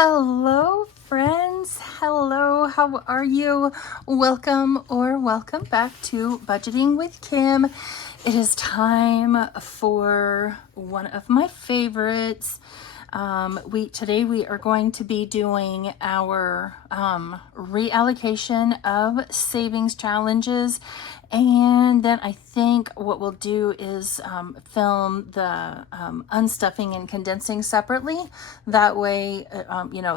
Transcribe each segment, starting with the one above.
Hello, friends. Hello, how are you? Welcome back to Budgeting with Kim. It is time for one of my favorites. Today we are going to be doing our reallocation of savings challenges, and then I think what we'll do is film the unstuffing and condensing separately. That way,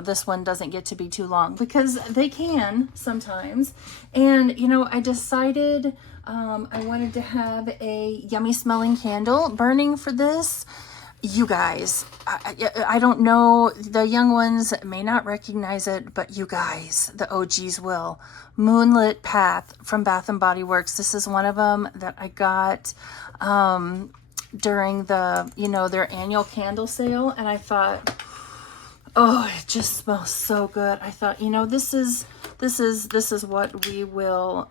this one doesn't get to be too long, because they can sometimes. And I decided I wanted to have a yummy smelling candle burning for this. You guys, I don't know, the young ones may not recognize it, but you guys, the OGs will. Moonlit Path from Bath and Body Works. This is one of them that I got during the, their annual candle sale. And I thought, oh, it just smells so good. I thought, this is what we will,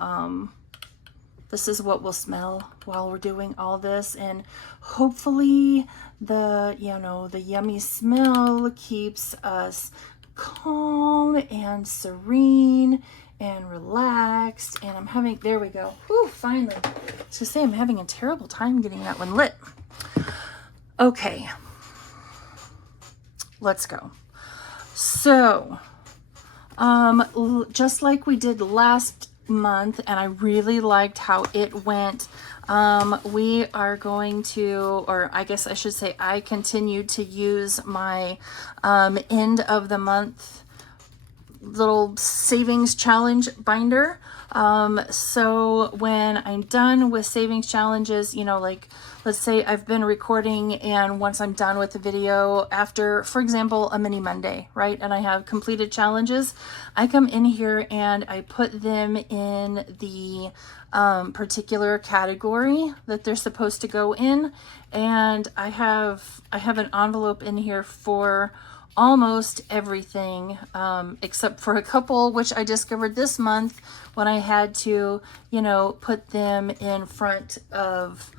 this is what we'll smell while we're doing all this. And hopefully the yummy smell keeps us calm and serene and relaxed. And there we go. Whew, finally. I was gonna say, I'm having a terrible time getting that one lit. Okay, let's go. So, just like we did last month, and I really liked how it went, we are going to, or I guess I should say, I continue to use my end of the month little savings challenge binder. So when I'm done with savings challenges, like let's say I've been recording, and once I'm done with the video after, for example, a mini Monday, right? And I have completed challenges, I come in here and I put them in the particular category that they're supposed to go in. And I have an envelope in here for almost everything, except for a couple, which I discovered this month when I had to, put them in front of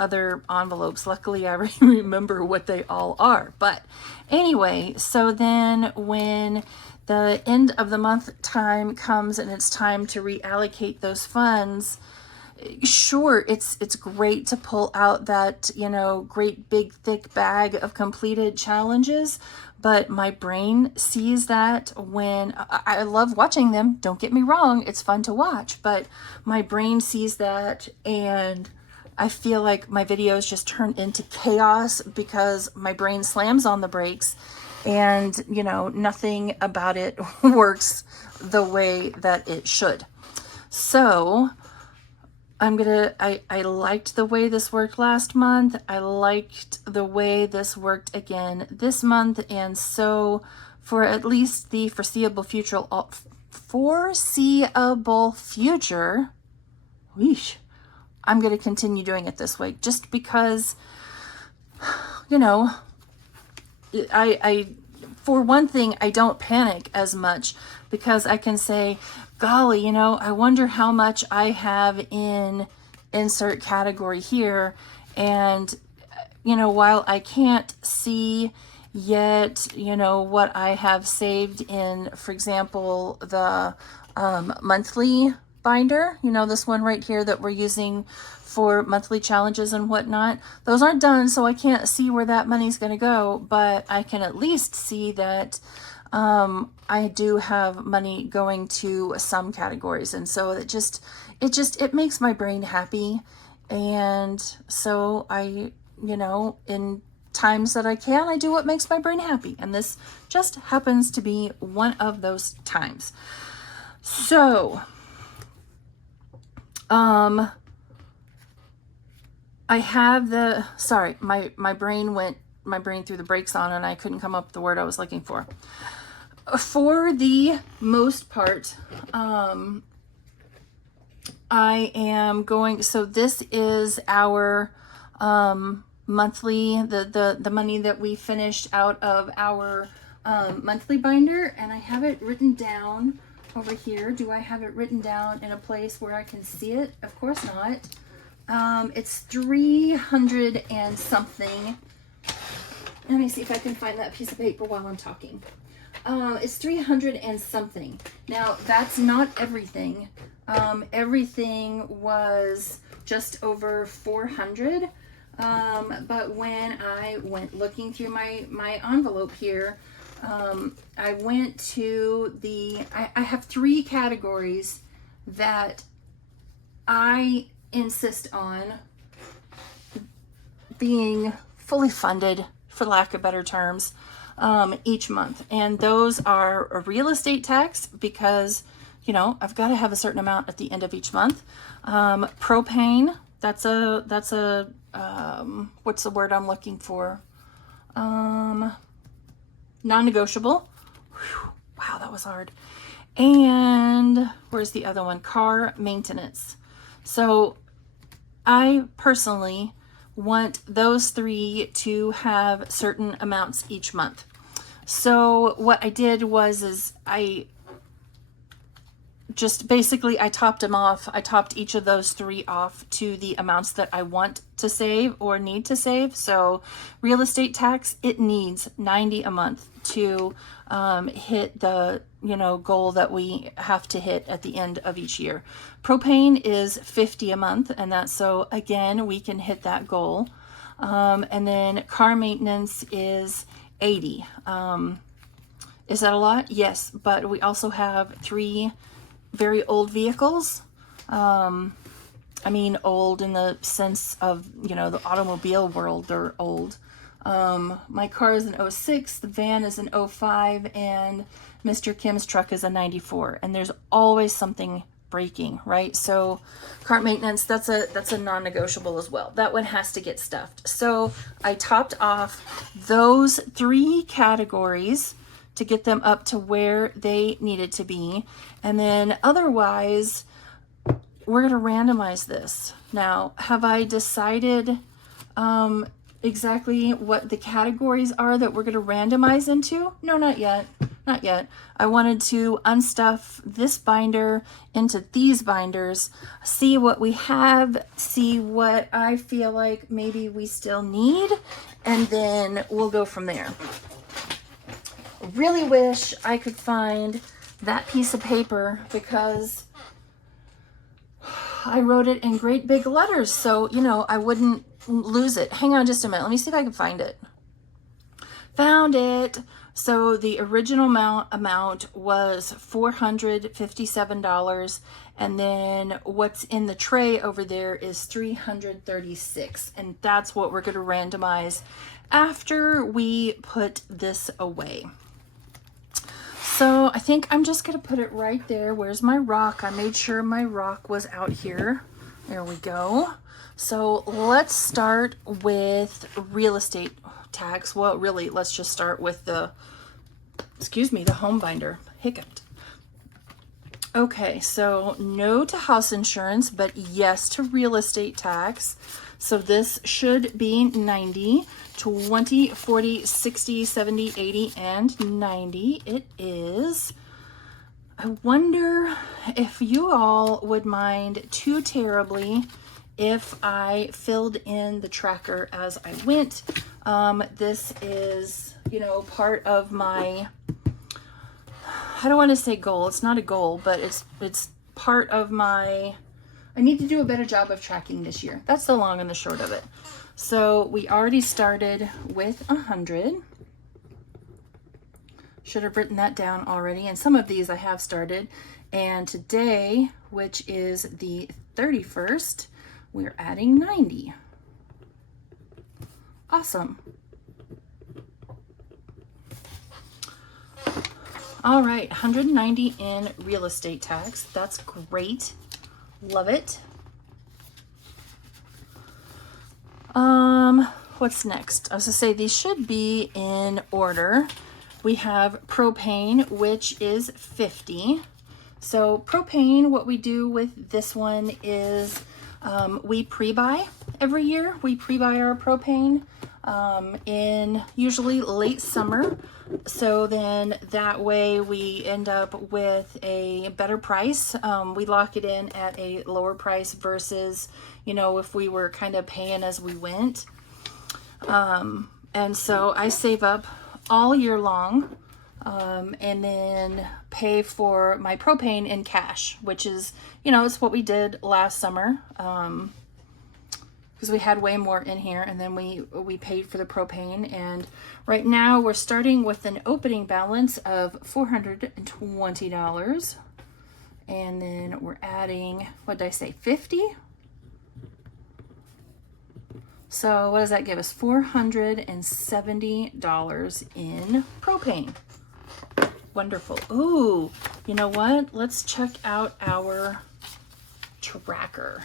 other envelopes. Luckily, I remember what they all are. But anyway, so then when the end of the month time comes and it's time to reallocate those funds, sure, it's great to pull out that, great big thick bag of completed challenges, but my brain sees that when I love watching them, don't get me wrong, it's fun to watch, but my brain sees that and I feel like my videos just turn into chaos because my brain slams on the brakes and, nothing about it works the way that it should. So I liked the way this worked last month. I liked the way this worked again this month. And so for at least the foreseeable future, I'm going to continue doing it this way, just because, I for one thing, I don't panic as much, because I can say, golly, I wonder how much I have in insert category here. And, while I can't see yet, what I have saved in, for example, the monthly binder, this one right here that we're using for monthly challenges and whatnot, those aren't done, so I can't see where that money's going to go, but I can at least see that I do have money going to some categories. And so it makes my brain happy. And so I, in times that I can, I do what makes my brain happy. And this just happens to be one of those times. So, I have my brain threw the brakes on and I couldn't come up with the word I was looking for. For the most part, I am going, so this is our monthly, the money that we finished out of our monthly binder, and I have it written down over here. Do I have it written down in a place where I can see it? Of course not. It's 300 and something Let me see if I can find that piece of paper while I'm talking. It's 300 and something. Now, that's not everything. Everything was just over 400. But when I went looking through my envelope here, I went to I have 3 categories that I insist on being fully funded, for lack of better terms, each month. And those are a real estate tax, because, you know, I've got to have a certain amount at the end of each month. Propane, that's a what's the word I'm looking for? Non-negotiable. Wow, that was hard. And where's the other one? Car maintenance. So I personally want those 3 to have certain amounts each month. So what I did was I just basically, I topped them off. I topped each of those 3 off to the amounts that I want to save or need to save. So real estate tax, it needs 90 a month to hit the, you know, goal that we have to hit at the end of each year. Propane is 50 a month, and that's so, again, we can hit that goal. And then car maintenance is 80. Is that a lot? Yes, but we also have 3 very old vehicles. I mean, old in the sense of, you know, the automobile world, they're old. My car is an 06, the van is an 05, and Mr. Kim's truck is a 94. And there's always something breaking, right? So car maintenance, that's a non-negotiable as well. That one has to get stuffed. So I topped off those 3 categories to get them up to where they needed to be. And then otherwise, we're going to randomize this. Now, have I decided exactly what the categories are that we're going to randomize into? No, not yet. Not yet. I wanted to unstuff this binder into these binders, see what we have, see what I feel like maybe we still need, and then we'll go from there. Really wish I could find that piece of paper, because I wrote it in great big letters, so, you know, I wouldn't lose it. Hang on just a minute. Let me see if I can find it. Found it. So the original amount was $457, and then what's in the tray over there is $336, and that's what we're going to randomize after we put this away. So I think I'm just going to put it right there. Where's my rock? I made sure my rock was out here. There we go. So let's start with real estate tax. Well, really, let's just start with the home binder. Hiccuped. Okay, so no to house insurance, but yes to real estate tax. So this should be 90, 20, 40, 60, 70, 80, and 90. It is. I wonder if you all would mind too terribly if I filled in the tracker as I went. This is, you know, part of my, I don't want to say goal. It's not a goal, but it's part of my, I need to do a better job of tracking this year. That's the long and the short of it. So we already started with 100. Should have written that down already. And some of these I have started. And today, which is the 31st, we're adding 90. Awesome. All right, 190 in real estate tax. That's great. Love it. What's next? I was gonna say these should be in order. We have propane, which is 50. So propane, what we do with this one is we pre-buy every year. We pre-buy our propane in usually late summer. So then that way we end up with a better price. We lock it in at a lower price versus, you know, if we were kind of paying as we went. And so I save up all year long, and then pay for my propane in cash, which is, you know, it's what we did last summer, because we had way more in here, and then we paid for the propane. And right now we're starting with an opening balance of $420, and then we're adding, what did I say, 50? So what does that give us? $470 in propane. Wonderful. Ooh, you know what? Let's check out our tracker.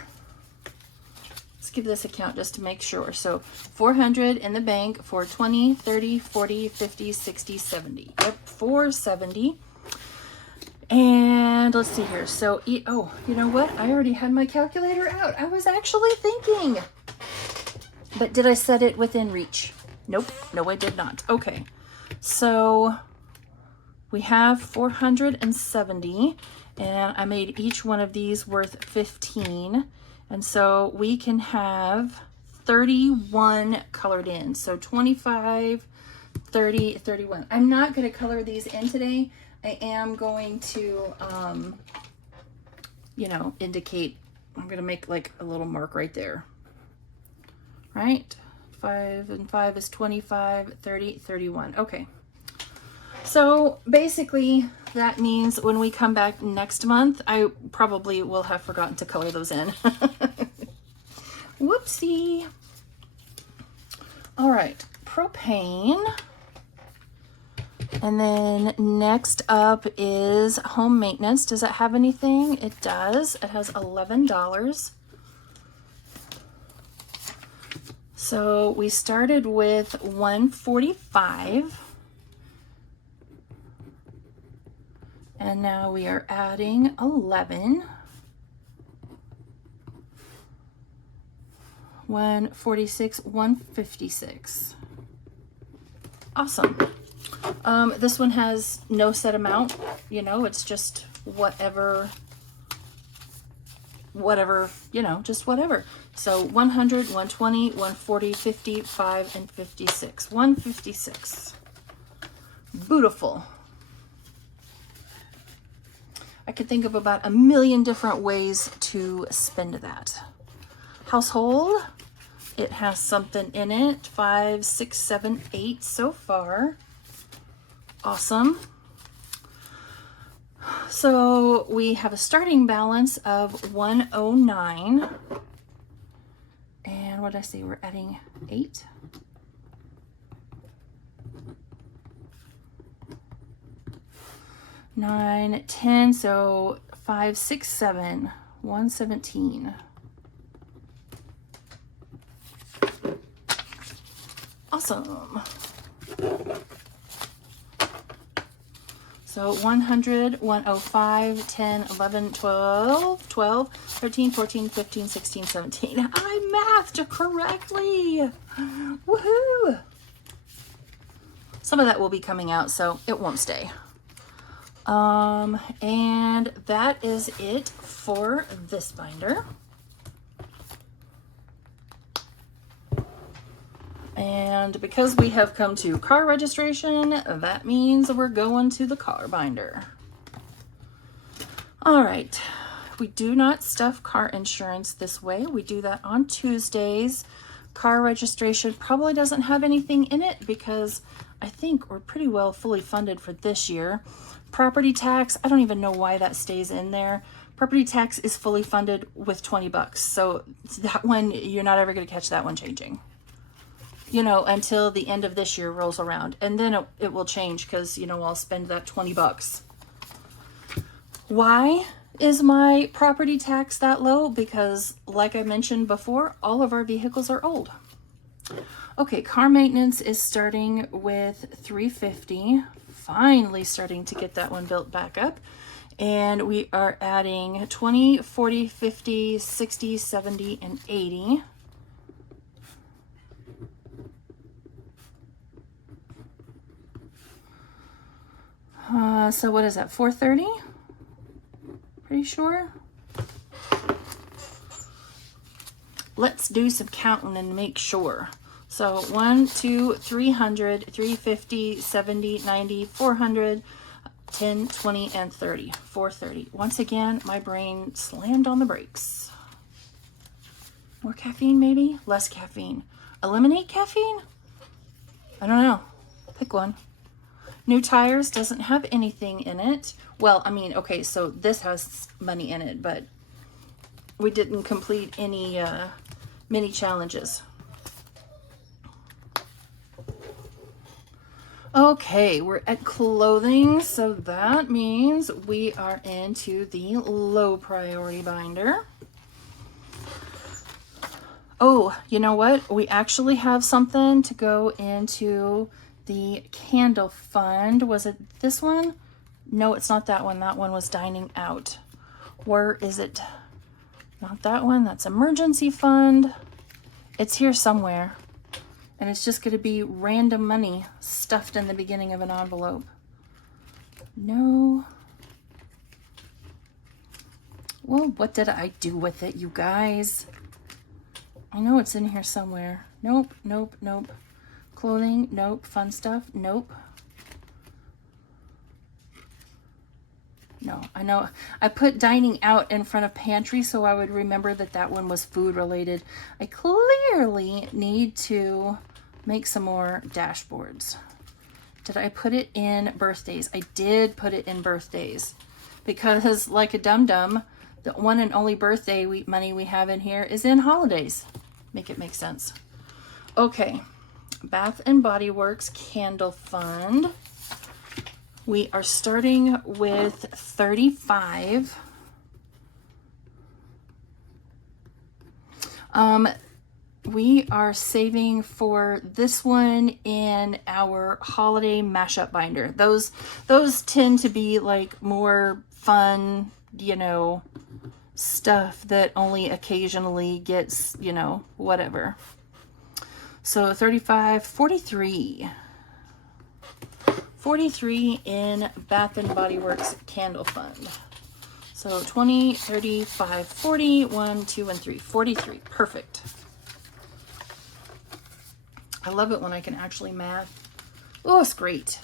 Let's give this a count just to make sure. So 400 in the bank for 20, 30, 40, 50, 60, 70. Yep, 470. And let's see here. So, oh, you know what? I already had my calculator out. I was actually thinking. But did I set it within reach? Nope. No, I did not. Okay. So we have 470, and I made each one of these worth 15. And so we can have 31 colored in. So 25, 30, 31. I'm not going to color these in today. I am going to, you know, indicate, I'm going to make like a little mark right there. Right? 5 and 5 is 25, 30, 31. Okay. So basically that means when we come back next month, I probably will have forgotten to color those in. Whoopsie. All right, propane. And then next up is home maintenance. Does it have anything? It does. It has $11. So we started with $145, and now we are adding 11. 146, 156. Awesome. This one has no set amount, you know, it's just whatever, you know, just whatever. So 100, 120, 140, 50, 5, and 56. 156. Beautiful. I could think of about a million different ways to spend that. Household, it has something in it. 5, 6, 7, 8 so far. Awesome. So we have a starting balance of 109. And what did I say? We're adding 8. Nine, 10, so 5, 6, 7, 117. Awesome. So 100, 105, 10, 11, 12, 12, 13, 14, 15, 16, 17. I mathed correctly. Woohoo! Some of that will be coming out, so it won't stay. And that is it for this binder. And because we have come to car registration, that means we're going to the car binder. All right, we do not stuff car insurance this way. We do that on Tuesdays. Car registration probably doesn't have anything in it because I think we're pretty well fully funded for this year. Property tax, I don't even know why that stays in there. Property tax is fully funded with 20 bucks. So that one, you're not ever going to catch that one changing, you know, until the end of this year rolls around. And then it will change because, you know, I'll spend that 20 bucks. Why is my property tax that low? Because like I mentioned before, all of our vehicles are old. Okay, car maintenance is starting with $350. Finally starting to get that one built back up. And we are adding 20, 40, 50, 60, 70, and 80. So what is that, 430? Pretty sure. Let's do some counting and make sure. So 1, 2, 300, 350, 70, 90, 400, 10, 20, and 30. 430. Once again, my brain slammed on the brakes. More caffeine, maybe? Less caffeine. Eliminate caffeine? I don't know. Pick one. New tires doesn't have anything in it. Well, I mean, okay, so this has money in it, but we didn't complete any mini challenges. Okay, we're at clothing, so that means we are into the low priority binder. Oh, you know what? We actually have something to go into the candle fund. Was it this one? No, it's not that one. That one was dining out. Where is it? Not that one. That's emergency fund. It's here somewhere. And it's just going to be random money stuffed in the beginning of an envelope. No. Well, what did I do with it, you guys? I know it's in here somewhere. Nope, nope, nope. Clothing, nope. Fun stuff, nope. No, I know. I put dining out in front of pantry so I would remember that that one was food related. I clearly need to make some more dashboards. Did I put it in birthdays? I did put it in birthdays because, like a dum-dum, the one and only birthday money we have in here is in holidays. Make it make sense. Okay, Bath and Body Works Candle Fund. We are starting with 35. We are saving for this one in our holiday mashup binder. Those tend to be like more fun, you know, stuff that only occasionally gets, you know, whatever. So 35, 43. 43 in Bath and Body Works Candle Fund. So 20, 35, 40, 1, 2, and 3. 43. Perfect. I love it when I can actually math. Oh, it's great.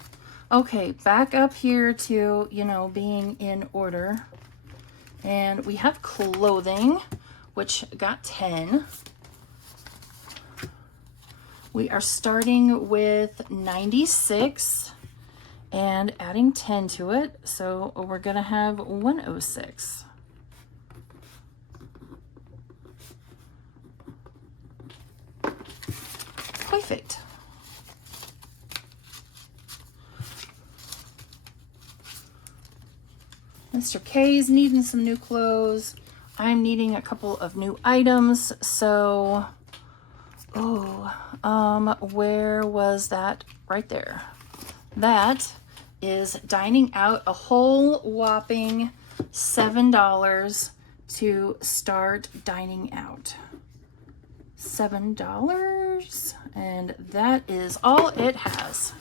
Okay, back up here to, you know, being in order. And we have clothing, which got 10. We are starting with 96 and adding 10 to it. So we're going to have 106. Perfect. Mr. K's needing some new clothes. I'm needing a couple of new items. So, where was that? Right there. That is dining out, a whole whopping $7 to start dining out. $7, and that is all it has.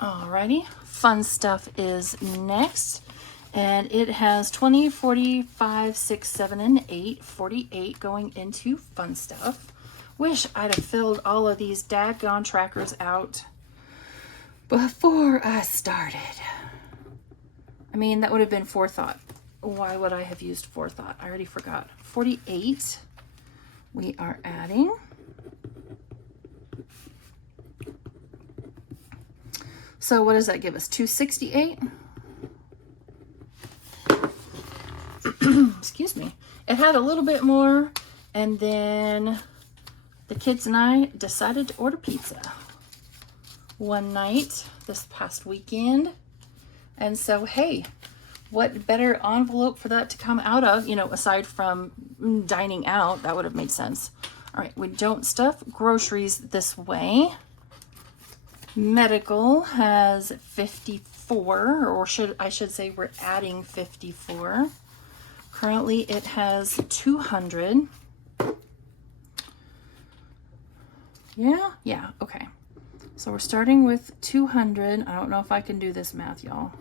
Alrighty, fun stuff is next, and it has 20, 45, 6, 7, and 8. 48 going into fun stuff. Wish I'd have filled all of these daggone trackers out before I started. I mean, that would have been forethought. Why would I have used forethought? I already forgot. 48, we are adding. So what does that give us? 268? Excuse me. It had a little bit more, and then the kids and I decided to order pizza one night this past weekend. And so, hey, what better envelope for that to come out of, you know, aside from dining out? That would have made sense. All right, we don't stuff groceries this way. Medical has 54, or I should say we're adding 54. Currently it has 200. Yeah, okay. So we're starting with 200. I don't know if I can do this math, y'all.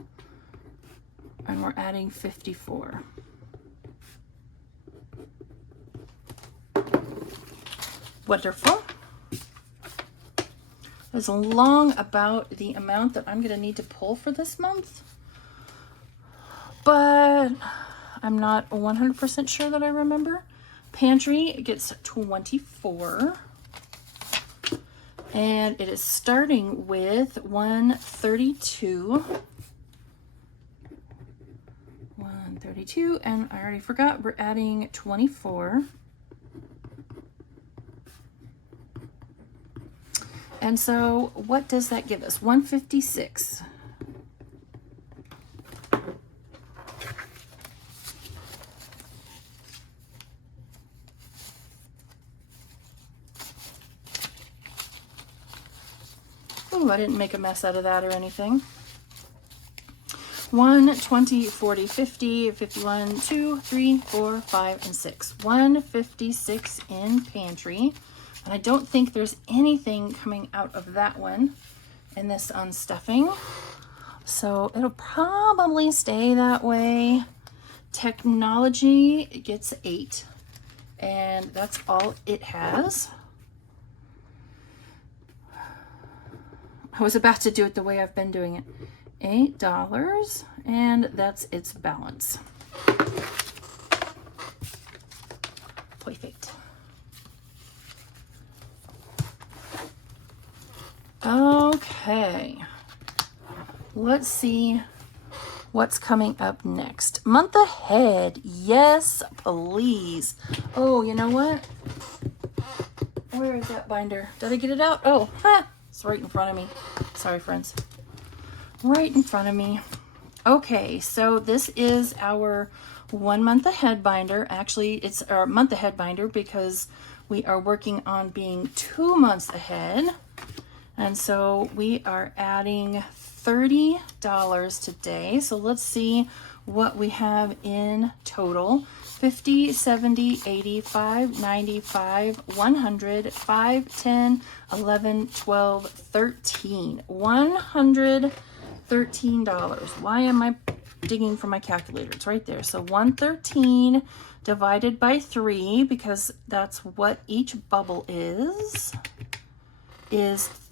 And we're adding 54. Wonderful. It's long about the amount that I'm going to need to pull for this month, but I'm not 100% sure that I remember. Pantry gets 24, and it is starting with 132. 132, and I already forgot we're adding 24. And so what does that give us? 156. Oh, I didn't make a mess out of that or anything. 1, 20, 40, 50, 51, 2, 3, 4, 5, and 6. 156 in pantry. And I don't think there's anything coming out of that one in this unstuffing. So it'll probably stay that way. Technology gets 8. And that's all it has. I was about to do it the way I've been doing it. $8, and that's its balance. Perfect. Okay, let's see what's coming up next. Month ahead. Yes, please. Oh, you know what? Where is that binder? Did I get it out? Oh, it's right in front of me. Sorry, friends. Right in front of me. Okay, so this is our 1 month ahead binder. Actually, it's our month ahead binder because we are working on being 2 months ahead. And so we are adding $30 today. So let's see what we have in total. 50, 70, 85, 95, 100, 5, 10, 11, 12, 13. $113. Why am I digging for my calculator? It's right there. So 113 divided by 3, because that's what each bubble is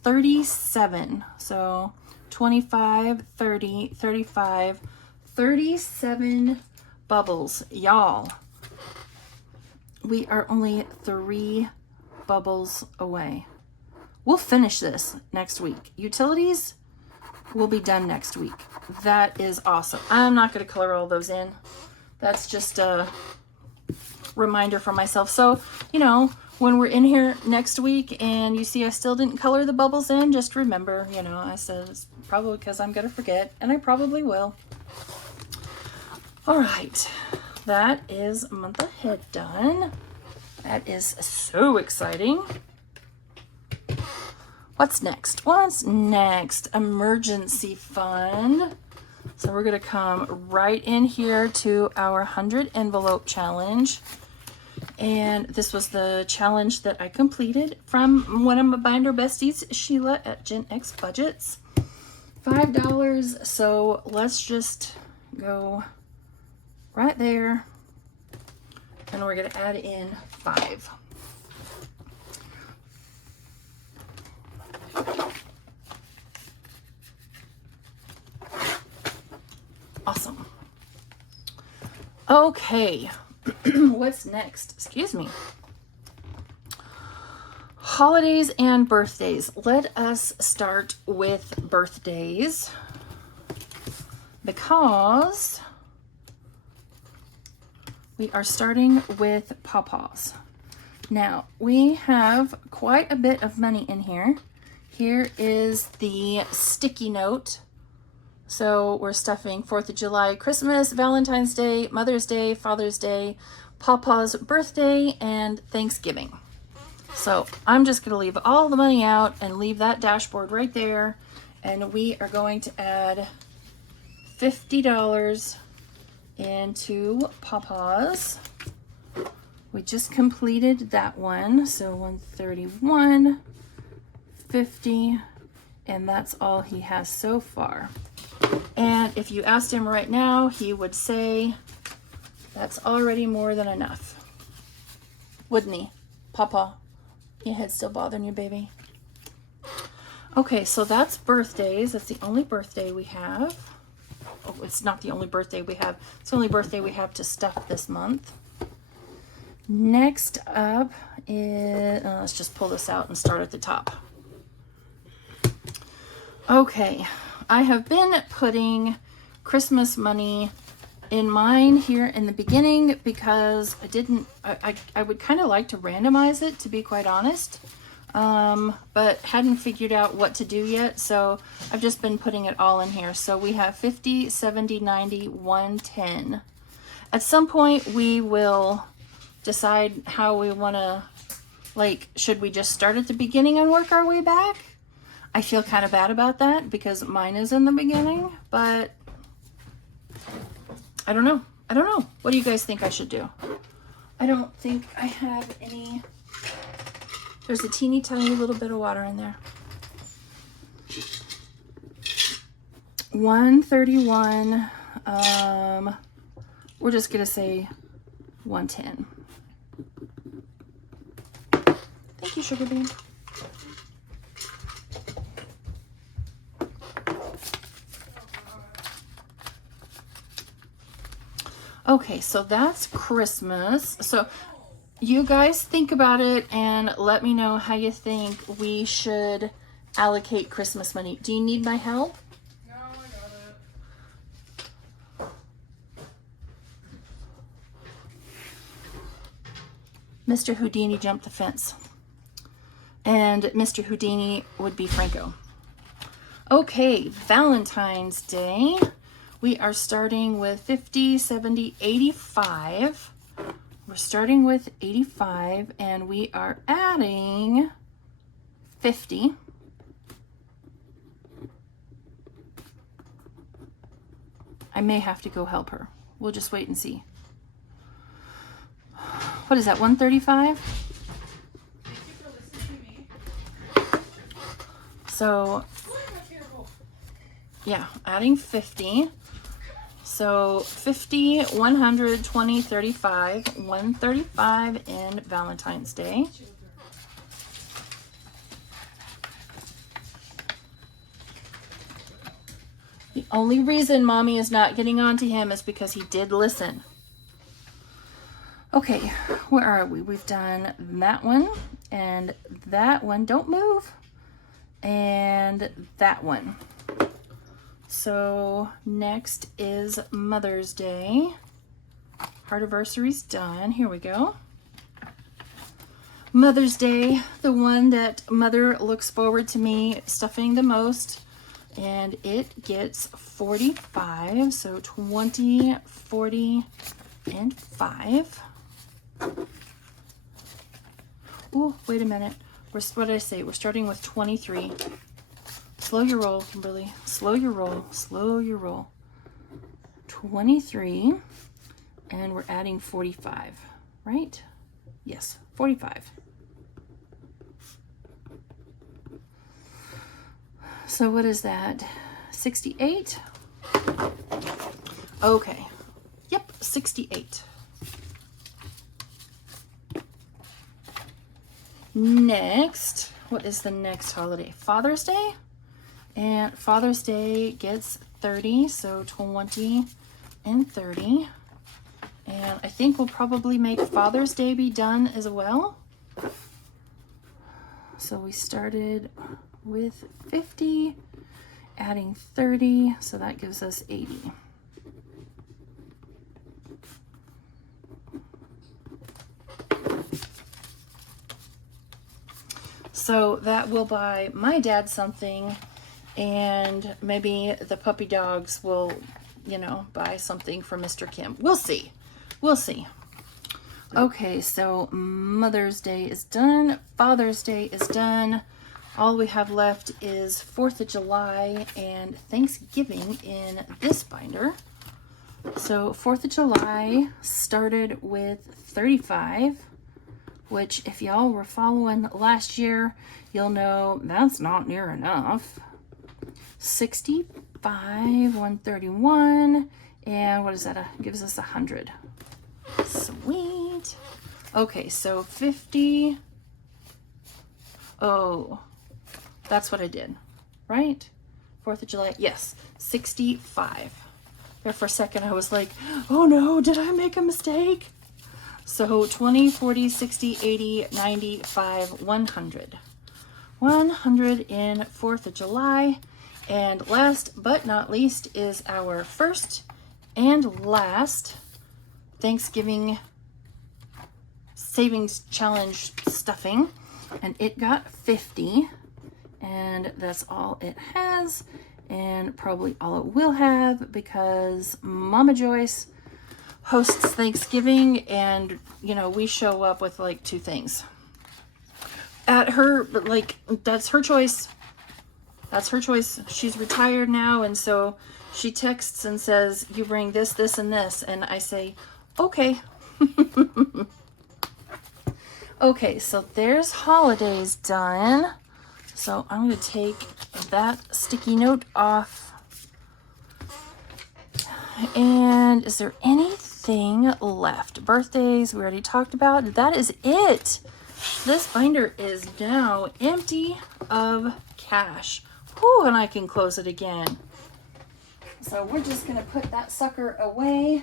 37. So 25, 30, 35, 37 bubbles. Y'all, we are only 3 bubbles away. We'll finish this next week. Utilities will be done next week. That is awesome. I'm not going to color all those in. That's just a reminder for myself. So, you know, when we're in here next week and you see I still didn't color the bubbles in, just remember, you know, I said it's probably because I'm going to forget, and I probably will. All right, that is month ahead done. That is so exciting. What's next? What's next? Emergency fund. So we're going to come right in here to our 100 envelope challenge. And this was the challenge that I completed from one of my binder besties, Sheila at Gen X Budgets. $5. So let's just go right there. And we're going to add in 5. Awesome. Okay. What's next? Excuse me. Holidays and birthdays. Let us start with birthdays because we are starting with pawpaws. Now, we have quite a bit of money in here. Here is the sticky note. So we're stuffing 4th of July, Christmas, Valentine's Day, Mother's Day, Father's Day, Pawpaw's birthday, and Thanksgiving. So I'm just going to leave all the money out and leave that dashboard right there. And we are going to add $50 into Pawpaw's. We just completed that one. So 131, 50, and that's all he has so far. And if you asked him right now, he would say that's already more than enough. Wouldn't he, Papa? Your head's still bothering you, baby? Okay, so that's birthdays. That's the only birthday we have. Oh, it's not the only birthday we have. It's the only birthday we have to stuff this month. Next up is, let's just pull this out and start at the top. Okay, I have been putting Christmas money in mine here in the beginning because I would kind of like to randomize it, to be quite honest, but hadn't figured out what to do yet, so I've just been putting it all in here. So we have 50, 70, 90, 110. At some point we will decide how we want to, like, should we just start at the beginning and work our way back? I feel kind of bad about that because mine is in the beginning, but I don't know. I don't know. What do you guys think I should do? I don't think I have any. There's a teeny tiny little bit of water in there. 131. We're just going to say 110. Thank you, Sugar Bean. Okay, so that's Christmas. So you guys think about it and let me know how you think we should allocate Christmas money. Do you need my help? No, I got it. Mr. Houdini jumped the fence. And Mr. Houdini would be Franco. Okay, Valentine's Day. We are starting with 50, 70, 85. We're starting with 85 and we are adding 50. I may have to go help her. We'll just wait and see. What is that, 135? Thank you for listening to me. So, yeah, adding 50. So 50, 100, 20, 35, 135 in Valentine's Day. The only reason Mommy is not getting on to him is because he did listen. Okay, where are we? We've done that one and that one. Don't move. And that one. So next is Mother's Day. Heartiversary's done. Here we go. Mother's Day, the one that Mother looks forward to me stuffing the most. And it gets 45. So 20, 40, and 5. Oh, wait a minute. What did I say? We're starting with 23. Slow your roll, Kimberly. Slow your roll. Slow your roll. 23. And we're adding 45, right? Yes, 45. So what is that? 68? Okay. Yep, 68. Next, what is the next holiday? Father's Day? And Father's Day gets 30, so 20 and 30. And I think we'll probably make Father's Day be done as well. So we started with 50, adding 30, so that gives us 80. So that will buy my dad something, and maybe the puppy dogs will, you know, buy something for Mr. Kim. We'll see. We'll see. Okay, so Mother's Day is done. Father's Day is done. All we have left is 4th of July and Thanksgiving in this binder. So 4th of July started with 35. Which, if y'all were following last year, you'll know that's not near enough. 65, 131, and what is that? Gives us 100. Sweet. Okay, so 50, Oh, that's what I did, right? 4th of July, yes, 65. There for a second, I was like, oh no, did I make a mistake? So 20, 40, 60, 80, 95, 100. 100 in 4th of July. And last but not least is our first and last Thanksgiving Savings Challenge stuffing. And it got 50. And that's all it has. And probably all it will have, because Mama Joyce hosts Thanksgiving, and you know, we show up with like 2 things at her, but like, that's her choice. That's her choice. She's retired now, and so she texts and says, you bring this, this, and this, and I say, okay. Okay, so there's holidays done. So I'm going to take that sticky note off. And is there anything left? Birthdays, we already talked about. That is it. This binder is now empty of cash. Whew, and I can close it again. So we're just going to put that sucker away.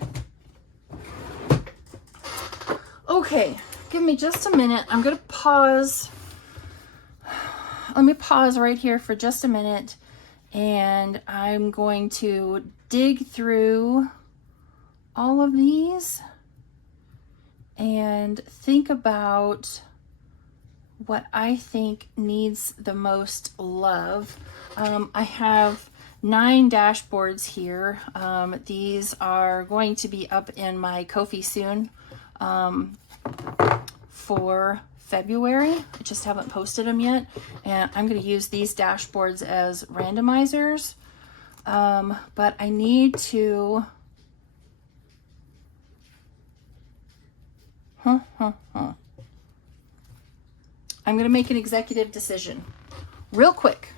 Okay, give me just a minute. I'm going to pause. Let me pause right here for just a minute, and I'm going to dig through all of these and think about what I think needs the most love. I have 9 dashboards here. These are going to be up in my Ko-fi soon for February. I just haven't posted them yet, and I'm going to use these dashboards as randomizers. But I need to I'm going to make an executive decision real quick,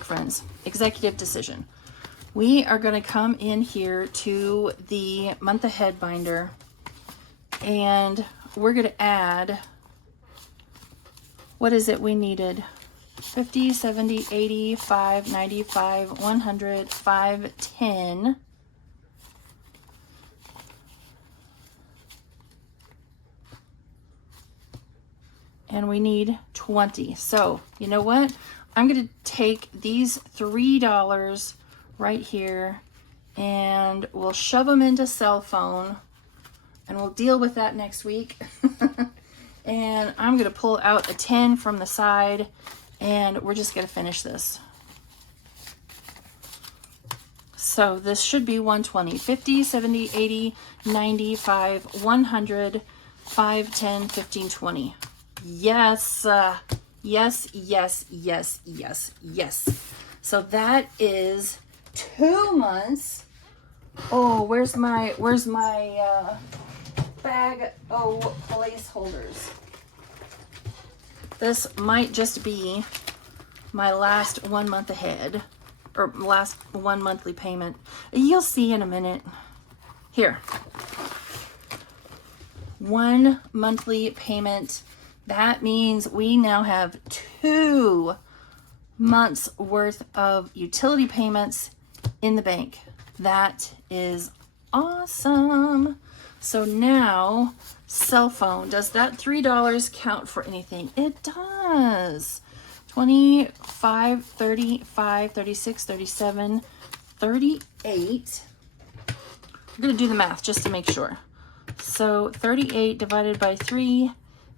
friends. Executive decision. We are going to come in here to the month ahead binder, and we're going to add, what is it we needed? 50, 70, 85, 95, 100, 5, 10. And we need 20. So, you know what? I'm going to take these $3 right here, and we'll shove them into cell phone, and we'll deal with that next week. And I'm going to pull out a 10 from the side, and we're just going to finish this. So this should be 120, 50, 70, 80, 95, 100, 5, 10, 15, 20. Yes, yes, yes, yes, yes, yes. So that is 2 months. Oh, where's my bag of placeholders? This might just be my last 1 month ahead, or last 1 monthly payment. You'll see in a minute. Here. 1 monthly payment. That means we now have 2 months worth of utility payments in the bank. That is awesome. So now, cell phone, does that $3 count for anything? It does. 25, 35, 36, 37, 38. I'm going to do the math just to make sure. So 38 divided by 3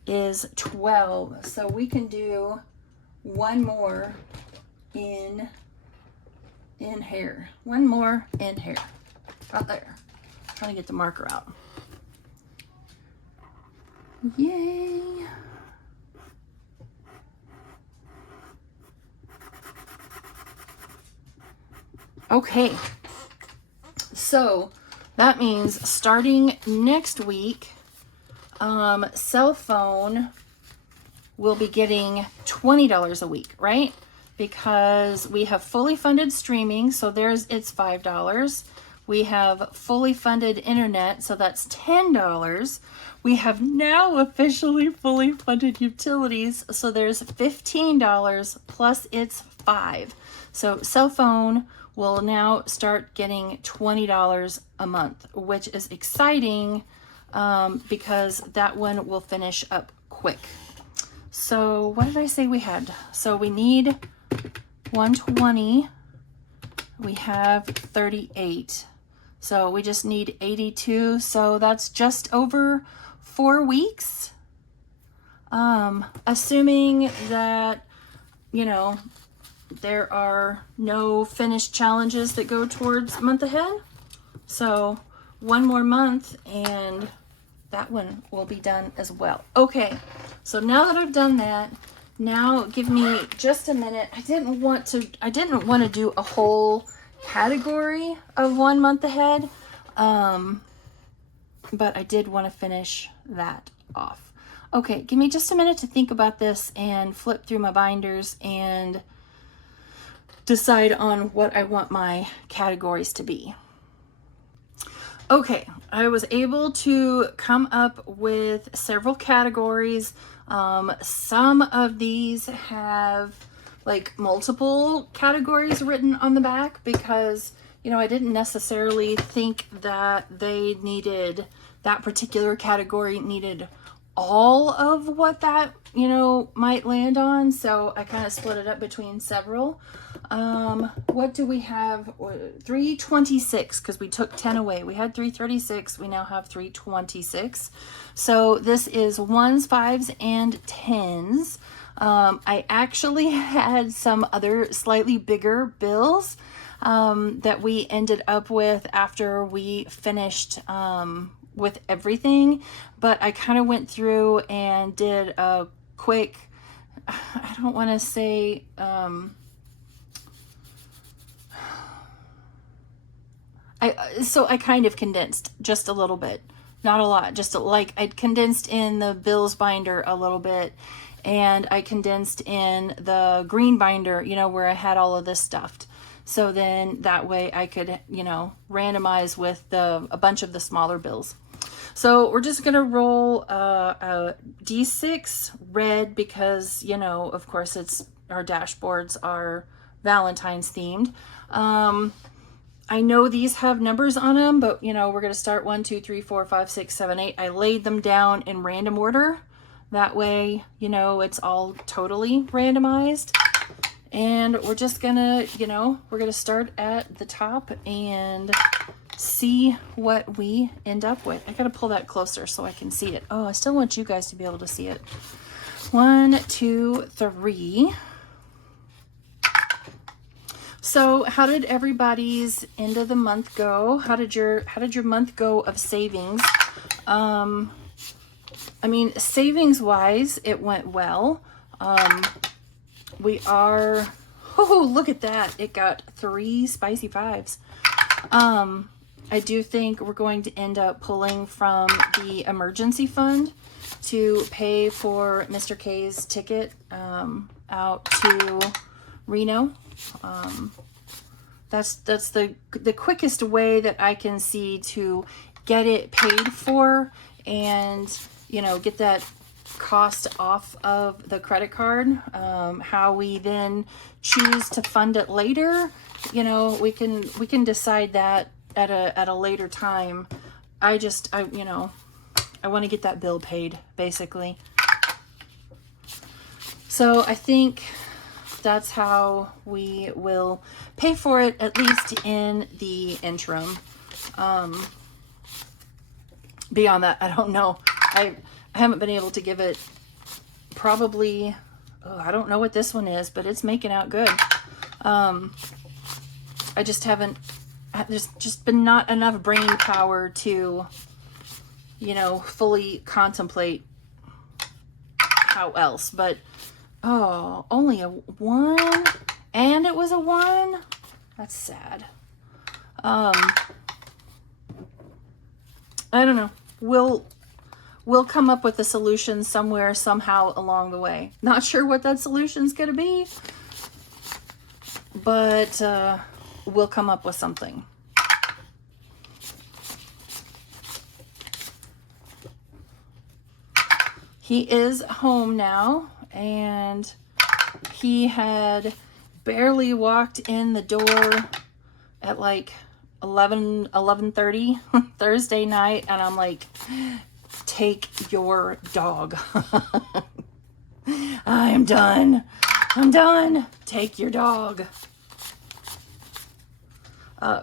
is 12. So we can do 1 more in here. 1 more in here. Out there. Trying to get the marker out. Yay. Okay. So that means starting next week, cell phone will be getting $20 a week, right? Because we have fully funded streaming, so it's $5. We have fully funded internet, so that's $10. We have now officially fully funded utilities, so there's $15 plus it's $5. So cell phone will now start getting $20 a month, which is exciting because that one will finish up quick. So what did I say we had? So we need 120. We have 38. So we just need 82. So that's just over 4 weeks. Assuming that, you know, there are no finished challenges that go towards month ahead. So one more month and that one will be done as well. Okay, so now that I've done that, now give me just a minute. I didn't want to do a whole category of 1 month ahead, but I did want to finish that off. Okay, give me just a minute to think about this and flip through my binders and decide on what I want my categories to be. Okay, I was able to come up with several categories. Some of these have like multiple categories written on the back because, you know, I didn't necessarily think that that particular category needed all of what that, you know, might land on. So I kind of split it up between several. What do we have? 326, because we took 10 away. We had 336. We now have 326. So this is 1s, 5s, and 10s. I actually had some other slightly bigger bills that we ended up with after we finished with everything, but I kind of went through and did a quick, I don't want to say, I kind of condensed just a little bit, not a lot, just like I condensed in the bills binder a little bit, and I condensed in the green binder, you know, where I had all of this stuffed. So then that way I could, you know, randomize with a bunch of the smaller bills. So we're just gonna roll a D6 red because, you know, of course our dashboards are Valentine's themed. I know these have numbers on them, but you know, we're gonna start 1, 2, 3, 4, 5, 6, 7, 8. I laid them down in random order. That way, you know, it's all totally randomized. And we're just gonna, you know, we're gonna start at the top and see what we end up with. I gotta pull that closer so I can see it. Oh, I still want you guys to be able to see it. 1, 2, 3. So how did everybody's end of the month go? How did your month go of savings? I mean, savings wise, it went well. We are, oh, look at that. It got 3 spicy 5s. I do think we're going to end up pulling from the emergency fund to pay for Mr. K's ticket out to Reno. That's the quickest way that I can see to get it paid for and, you know, get that cost off of the credit card. How we then choose to fund it later, you know, we can decide that at a later time. I you know, I want to get that bill paid basically. So I think that's how we will pay for it, at least in the interim. Beyond that, I don't know. I haven't been able to give it probably, I don't know what this one is, but it's making out good. I just haven't, there's just been not enough brain power to, you know, fully contemplate how else. But, oh, only a 1, and it was a 1? That's sad. I don't know. We'll come up with a solution somewhere, somehow along the way. Not sure what that solution's going to be, but we'll come up with something. he is home now, and he had barely walked in the door at like 11:30 Thursday night, and I'm like, take your dog. I'm done. I'm done. Take your dog.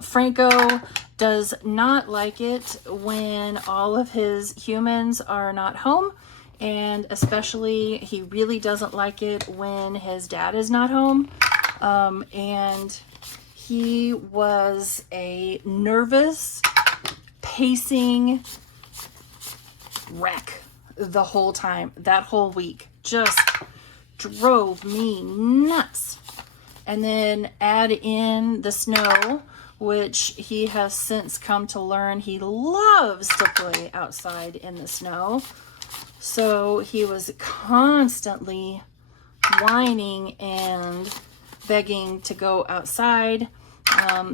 Franco does not like it when all of his humans are not home, and especially he really doesn't like it when his dad is not home. And he was a nervous, pacing wreck the whole time. That whole week just drove me nuts. And then add in the snow, which he has since come to learn he loves to play outside in the snow. So he was constantly whining and begging to go outside.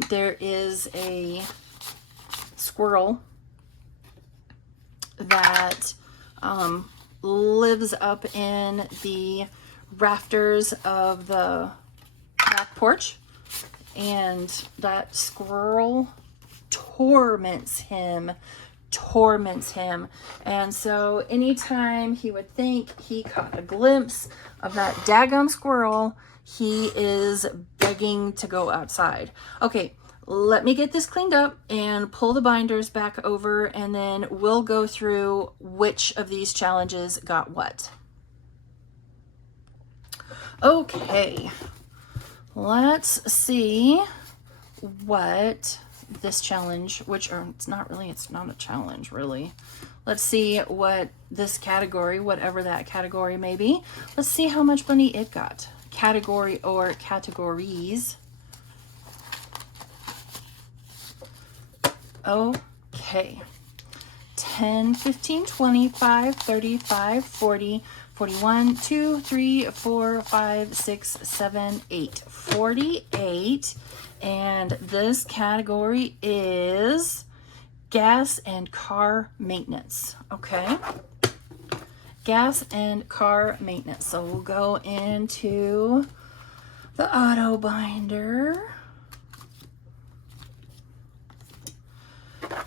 There is a squirrel that lives up in the rafters of the back porch, and that squirrel torments him. And so anytime he would think he caught a glimpse of that daggum squirrel, he is begging to go outside. Okay, let me get this cleaned up and pull the binders back over, and then we'll go through which of these challenges got what. Okay, let's see what this challenge, which it's not a challenge really. Let's see what this category, whatever that category may be, let's see how much money it got. Category or categories. Okay. 10, 15, 25, 35, 40, 41, 2, 3, 4, 5, 6, 7, 8. 48. And this category is gas and car maintenance. Okay. Gas and car maintenance. So we'll go into the auto binder.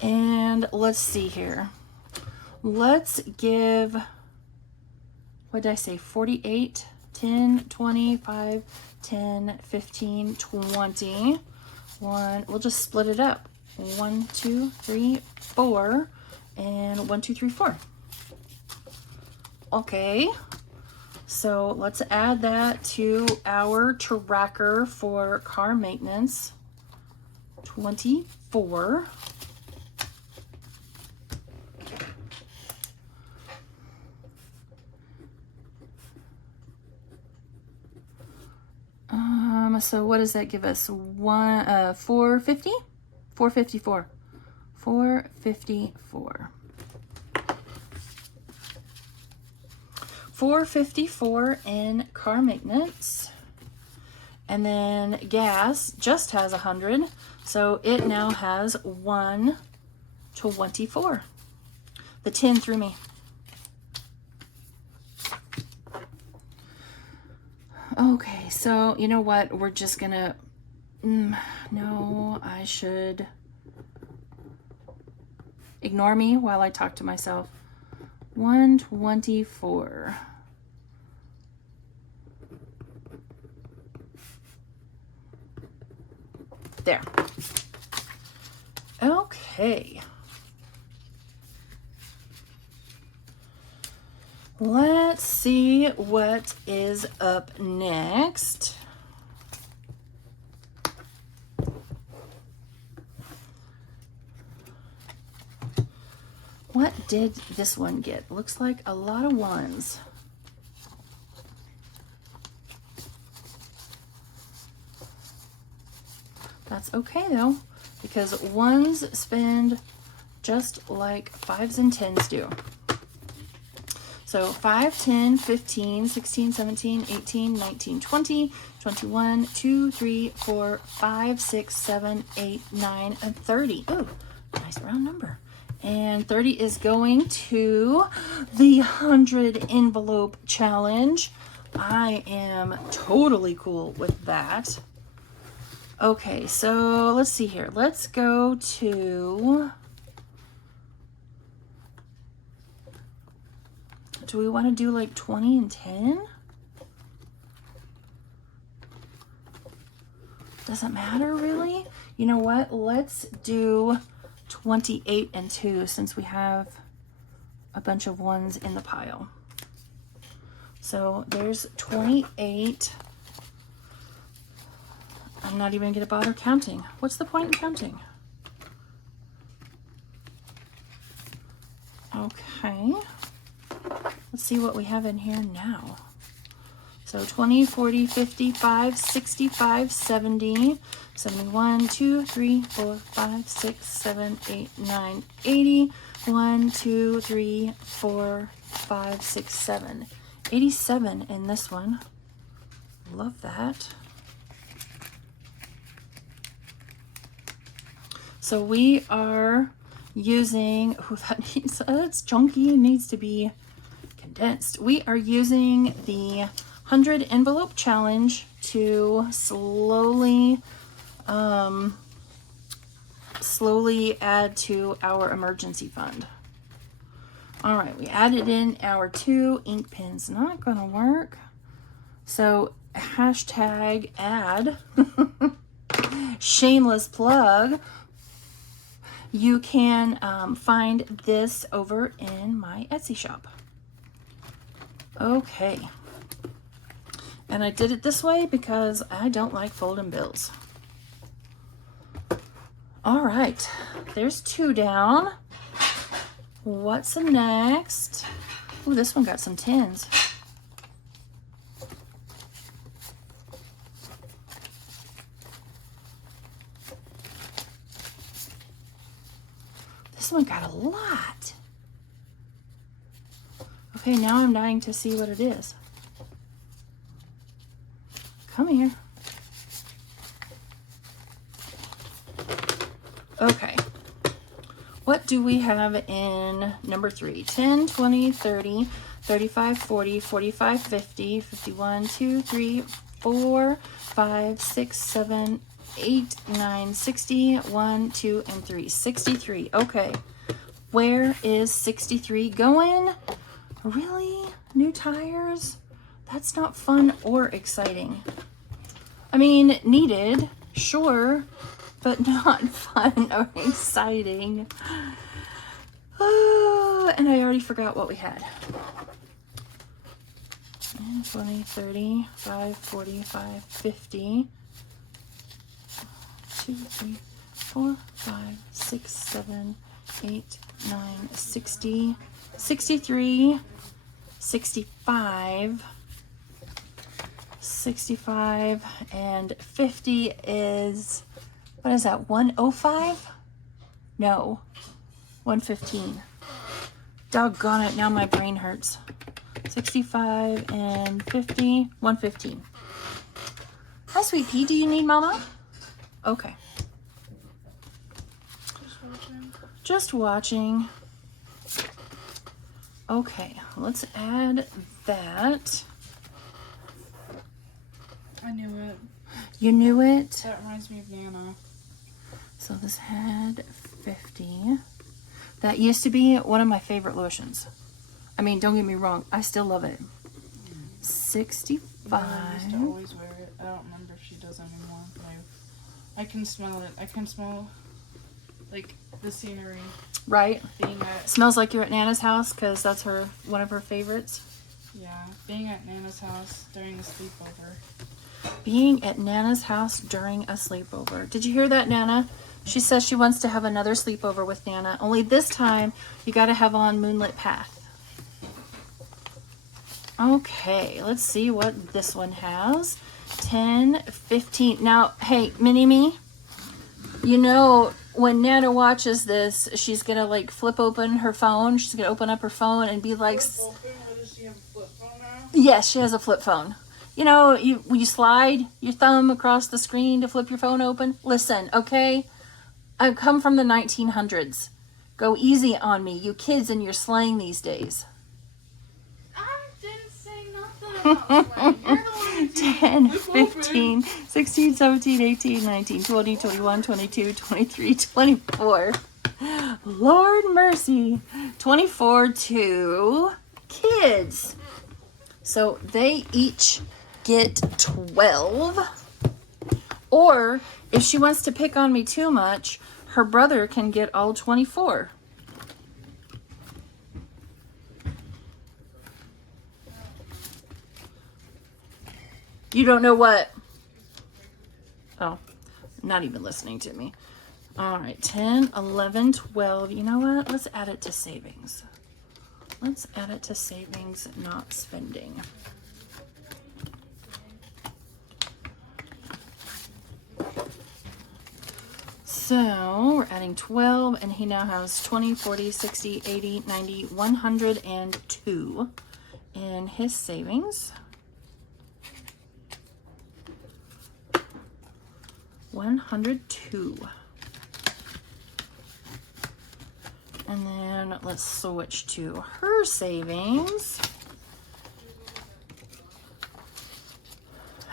And let's see here. Let's give, what did I say? 48, 10, 25, 10, 15, 20. We'll just split it up. 1, 2, 3, 4, and 1, 2, 3, 4. Okay. So let's add that to our tracker for car maintenance. 24. So what does that give us? 450? 454. 454. 454 in car maintenance. And then gas just has 100, so it now has 124. The 10 threw me. Okay, so you know what? We're just gonna, no, I should ignore me while I talk to myself. 124. There. Okay. Let's see what is up next. What did this one get? Looks like a lot of ones. That's okay though, because ones spend just like 5s and 10s do. So 5, 10, 15, 16, 17, 18, 19, 20, 21, 2, 3, 4, 5, 6, 7, 8, 9, and 30. Ooh, nice round number. And 30 is going to the 100 envelope challenge. I am totally cool with that. Okay, so let's see here. Let's go to... Do we want to do like 20 and 10? Doesn't matter really. You know what? Let's do 28 and 2 since we have a bunch of ones in the pile. So there's 28. I'm not even going to bother counting. What's the point in counting? Okay. Let's see what we have in here now. So 20, 40, 55, 65, 70, 71, 2, 3, 4, 5, 6, 7, 8, 9, 80, 1, 2, 3, 4, 5, 6, 7. 87 in this one. Love that. So we are using, oh, that needs, that's chunky, it needs to be condensed. We are using the 100 envelope challenge to slowly add to our emergency fund. All right, we added in our 2 ink pens. Not gonna work. So hashtag ad, shameless plug. You can find this over in my Etsy shop. Okay. And I did it this way because I don't like folding bills. All right, there's 2 down. What's the next? Ooh, this one got some 10s. This one got a lot. Okay, now I'm dying to see what it is. Come here. Okay. What do we have in number 3? 10, 20, 30, 35, 40, 45, 50, 51, 2, 3, 4, 5, 6, 7, 8, 9, 60, 1, 2, and 3. 63. Okay. Where is 63 going? Really? New tires? That's not fun or exciting. I mean, needed, sure, but not fun or exciting. And I already forgot what we had. 10, 20, 30, 5, 45, 50. 2, 3, 4, 5, 6, 7, 8, 9, 60, 63, 65, 65, and 50 is, what is that, 105? No, 115. Doggone it, now my brain hurts. 65 and 50, 115. Hi, sweet pea, do you need mama? Okay. Just watching. Okay, let's add that. I knew it. You knew it? That reminds me of Nana. So this had 50. That used to be one of my favorite lotions. I mean, don't get me wrong, I still love it. 65. Nana used to always wear it. I don't remember if she does anymore, but I can smell it. I can smell, like, the scenery. Right? Being at, Smells like you're at Nana's house because that's one of her favorites. yeah, being at Nana's house during a sleepover. Being at Nana's house during a sleepover. Did you hear that, Nana? She says she wants to have another sleepover with Nana. Only this time, you got to have on Moonlit Path. Okay, let's see what this one has. 10, 15. Now, hey, Mini-Me, you know, when Nana watches this, she's going to, like, flip open her phone. She's going to open up her phone and be like... Does she have a flip phone now? Yes, she has a flip phone. You know, when you slide your thumb across the screen to flip your phone open. Listen, okay? I've come from the 1900s. Go easy on me, you kids and your slang these days. I didn't say nothing about slang. You're the one who 10, Flip 15, 16, 17, 18, 19, 20, 21, 22, 23, 24. Lord mercy. 24 to kids. So they each get 12. Or if she wants to pick on me too much, her brother can get all 24. You don't know what? Oh, not even listening to me. All right, 10, 11, 12. You know what? Let's add it to savings. Let's add it to savings, not spending. So we're adding 12, and he now has 20, 40, 60, 80, 90, 102 in his savings. 102. And then let's switch to her savings.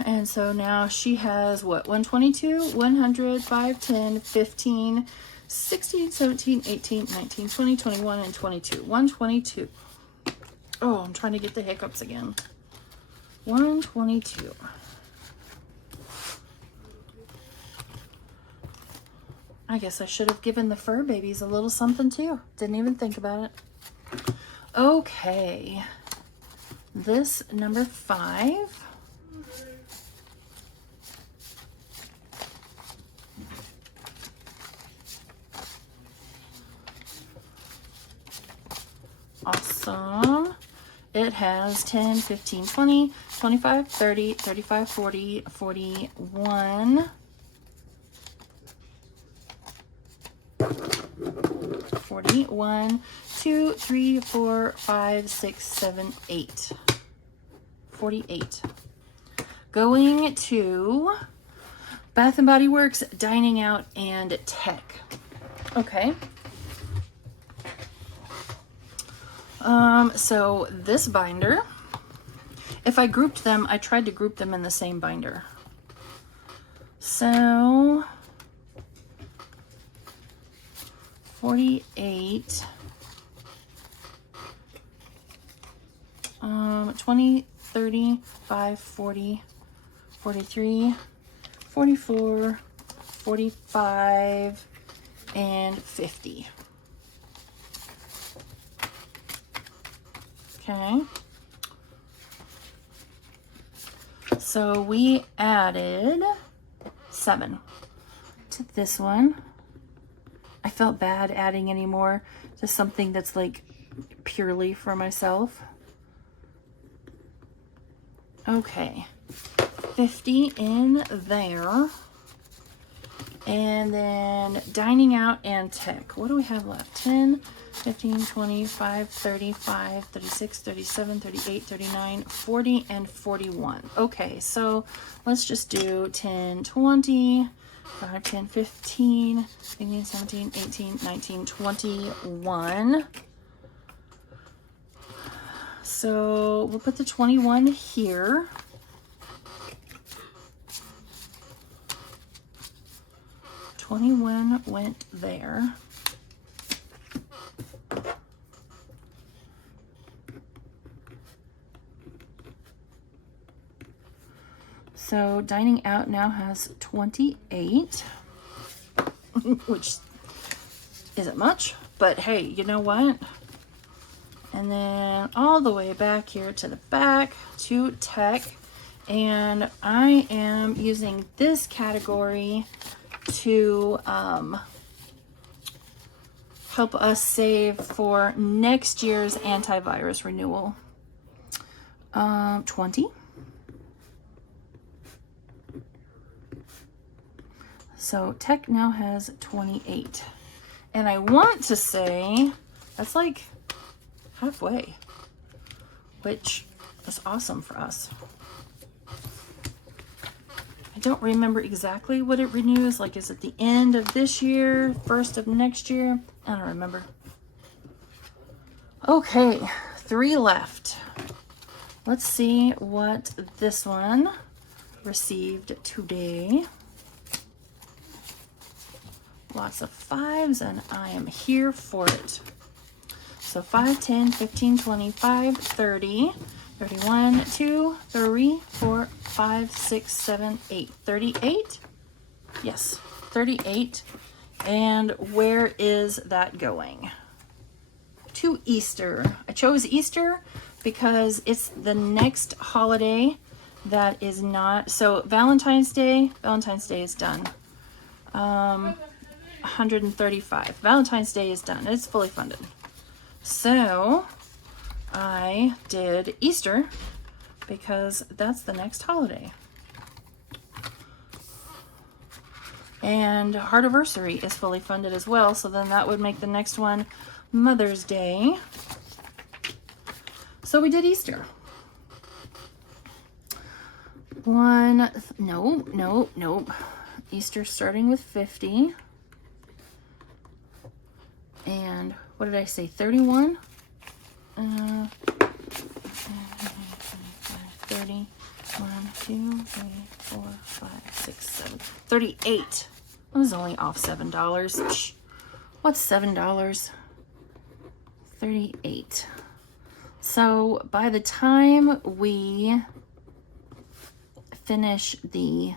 And so now she has what? 122, 100, 5, 10, 15, 16, 17, 18, 19, 20, 21, and 22. 122. Oh, I'm trying to get the hiccups again. 122. I guess I should have given the fur babies a little something too. Didn't even think about it. Okay. This number 5. Awesome. It has 10, 15, 20, 25, 30, 35, 40, 41. 41, 2, 3, 4, 5, 6, 7, 8. 48. Going to Bath and Body Works, Dining Out, and Tech. Okay. So this binder, if I grouped them, I tried to group them in the same binder. So 48, 20, 30, 5, 40, 43, 44, 45, and 50. Okay. So we added 7 to this one. I felt bad adding any more to something that's like purely for myself. Okay, 50 in there. And then Dining Out and Tech. What do we have left? 10, 15, 25, 35, 36, 37, 38, 39, 40, and 41. Okay, so let's just do 10, 20, 5, 10, 15, 16, 17, 18, 19, 21. So we'll put the 21 here. $21 went there. So Dining Out now has 28, which isn't much, but hey, you know what? And then all the way back here to the back to Tech. And I am using this category to help us save for next year's antivirus renewal. 20. So Tech now has 28. And I want to say that's like halfway, which is awesome for us. I don't remember exactly what it renews. Like, is it the end of this year, first of next year? I don't remember. Okay, 3 left. Let's see what this one received today. Lots of 5s, and I am here for it. So 5, 10, 15, 25, 30, 31, 2, 3, 4, 5, 6, 7, 8. 38? Yes, 38. And where is that going? To Easter. I chose Easter because it's the next holiday that is not, so Valentine's Day is done. 135. Valentine's Day is done. It's fully funded. So I did Easter because that's the next holiday. And Heartiversary is fully funded as well, so then that would make the next one Mother's Day. So we did Easter. Nope. Easter starting with 50. And what did I say, 31? 30, 1, 2, 3, 4, 5, 6, 7, 38. I was only off $7. Shh. What's $7? 38. So by the time we finish the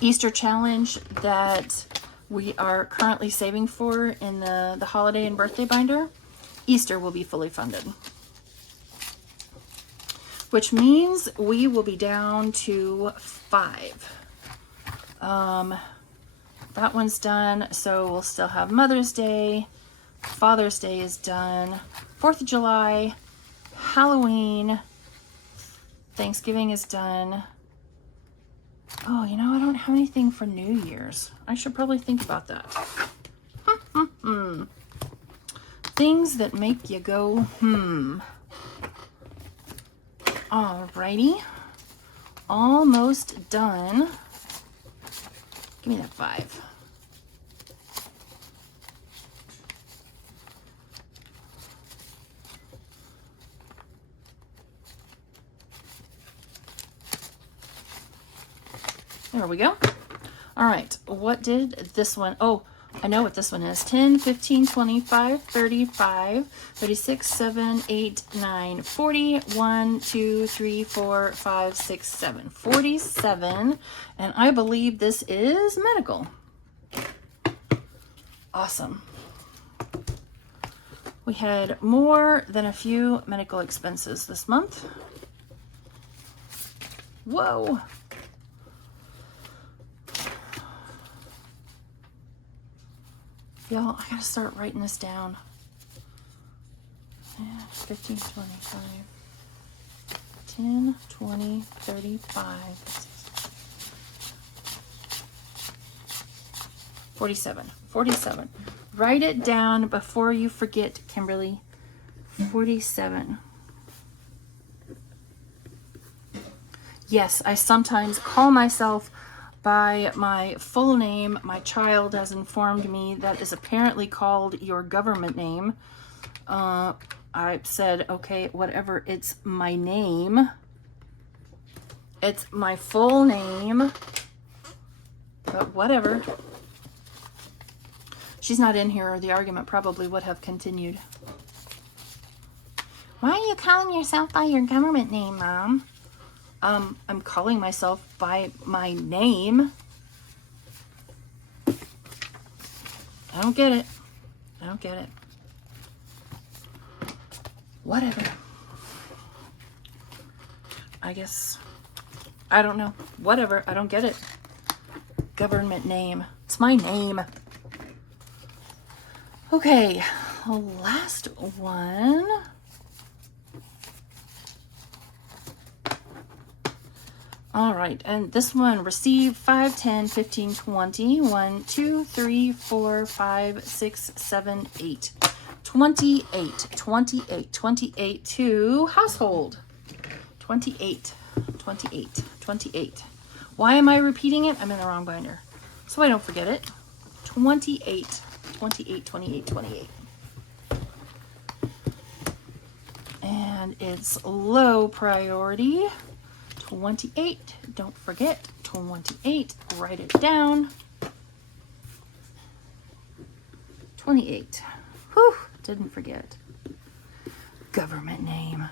Easter challenge that we are currently saving for in the holiday and birthday binder, Easter will be fully funded. Which means we will be down to 5. That one's done, so we'll still have Mother's Day. Father's Day is done. 4th of July, Halloween, Thanksgiving is done. Oh, you know, I don't have anything for New Year's. I should probably think about that. Things that make you go, Alrighty. Almost done. Give me that 5. There we go. All right, what did this one? Oh, I know what this one is. 10, 15, 25, 35, 36, 7, 8, 9, 40, 1, 2, 3, 4, 5, 6, 7. 47, and I believe this is medical. Awesome. We had more than a few medical expenses this month. Whoa. Y'all, I gotta start writing this down. 15, 25, 10, 20, 35, 47. 47. Write it down before you forget, Kimberly. 47. Yes, I sometimes call myself by my full name. My child has informed me that is apparently called your government name. I said, okay, whatever, it's my name. It's my full name, but whatever. She's not in here, or the argument probably would have continued. Why are you calling yourself by your government name, Mom? I'm calling myself by my name. I don't get it. I don't get it. Whatever. I guess, I don't know. Whatever, I don't get it. Government name. It's my name. Okay, last one. All right, and this one received 5, 10, 15, 20, 1, 2, 3, 4, 5, 6, 7, 8. 28 to household. 28. Why am I repeating it? I'm in the wrong binder, so I don't forget it. 28. and it's low priority. 28. Don't forget 28. Write it down. 28. Whew, didn't forget. Government name.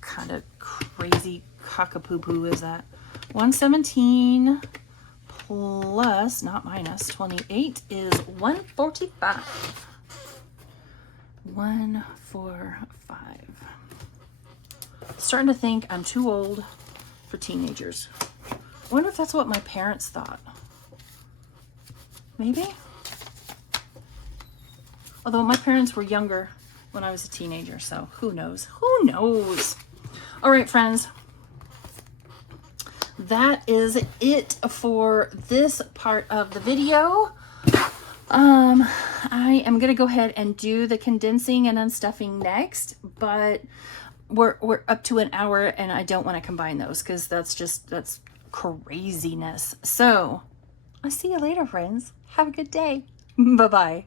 Kind of crazy cockapoo is that? 117 plus, not minus, 28 is 145. 145. Starting to think I'm too old for teenagers. I wonder if that's what my parents thought. Maybe? Although my parents were younger when I was a teenager, so who knows? Who knows? All right, friends. That is it for this part of the video. I am gonna go ahead and do the condensing and unstuffing next, but we're up to an hour and I don't want to combine those because that's craziness. So I'll see you later, friends. Have a good day. Bye-bye.